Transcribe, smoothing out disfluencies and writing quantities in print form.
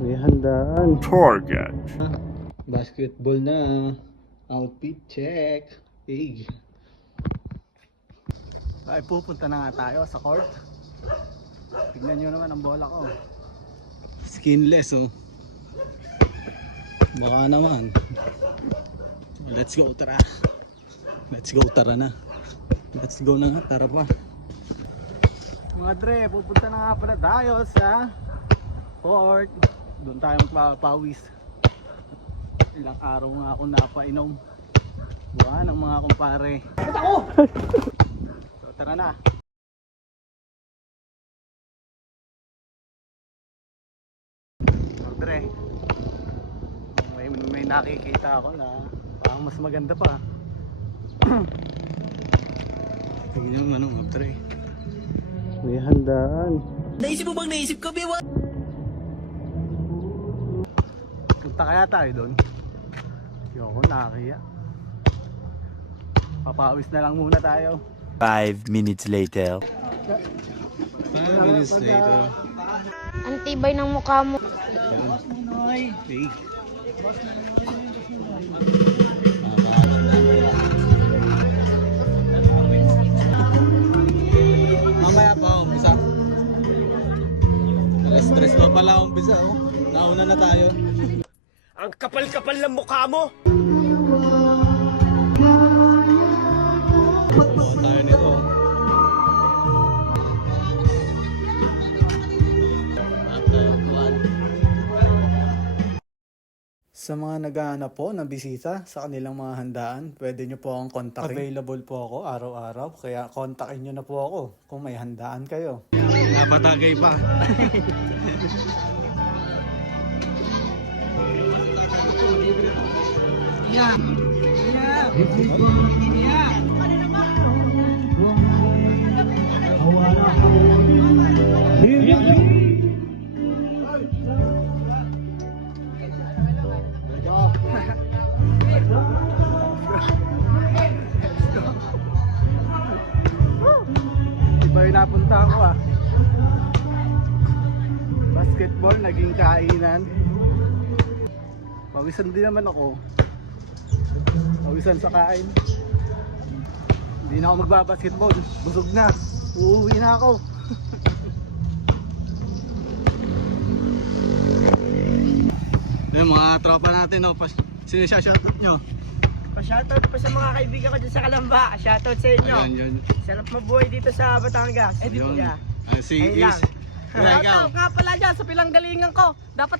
May handaan. Target. Basketball na. Outfit check. Hey. Ay, pupunta na nga tayo sa court. Tignan nyo naman ang bola ko. Skinless oh. Baka naman. Let's go, tara. Let's go, tara na. Let's go na nga, tara pa. Mga dre, pupunta na nga pala tayo sa court. Doon tayo magpapawis. Ilang araw nga ako napainom. Buwan ng mga kumpare. Bakit ako? So, tara na. Mga dre, may nakikita ako na parang mas maganda pa. Tingnan mo anong tre. May handaan. Naisip mo bang naisip ko, Biwa? Punta kaya tayo doon? Yoko, nakakaya. Papawis na lang muna tayo. 5 minutes later. 5 minutes later. Ang tibay ng mukha mo. Hey. Mamaya pa umpisa. Alas 3 pa pala umpisa oh. Nauna na tayo. Ang kapal-kapal ng mukha mo! Oo, tayo nito. Sa mga naghahanap po ng bisita sa kanilang mga handaan, pwede nyo po akong kontakin. Available po ako araw-araw, kaya kontakin nyo na po ako kung may handaan kayo. Napatagay pa. Iba yung napuntahan ko ah. Basketball, naging kainan. Pawisan din naman ako. Pawisan sa kain. Hindi na ako magbabasketball. Busog na. Uuwi na ako. Yung mga tropa natin oh. Sino siya shoutout nyo? Pa-shoutout pa sa mga kaibigan ko dyan sa Kalamba. Shoutout sa inyo. Yan. Sarap mabuhay dito sa Batangas. Yun. Yeah. Si Ayun lang. Is. Wala ikaw. Shoutout nga pala dyan sa pinanggalingan ko. Dapat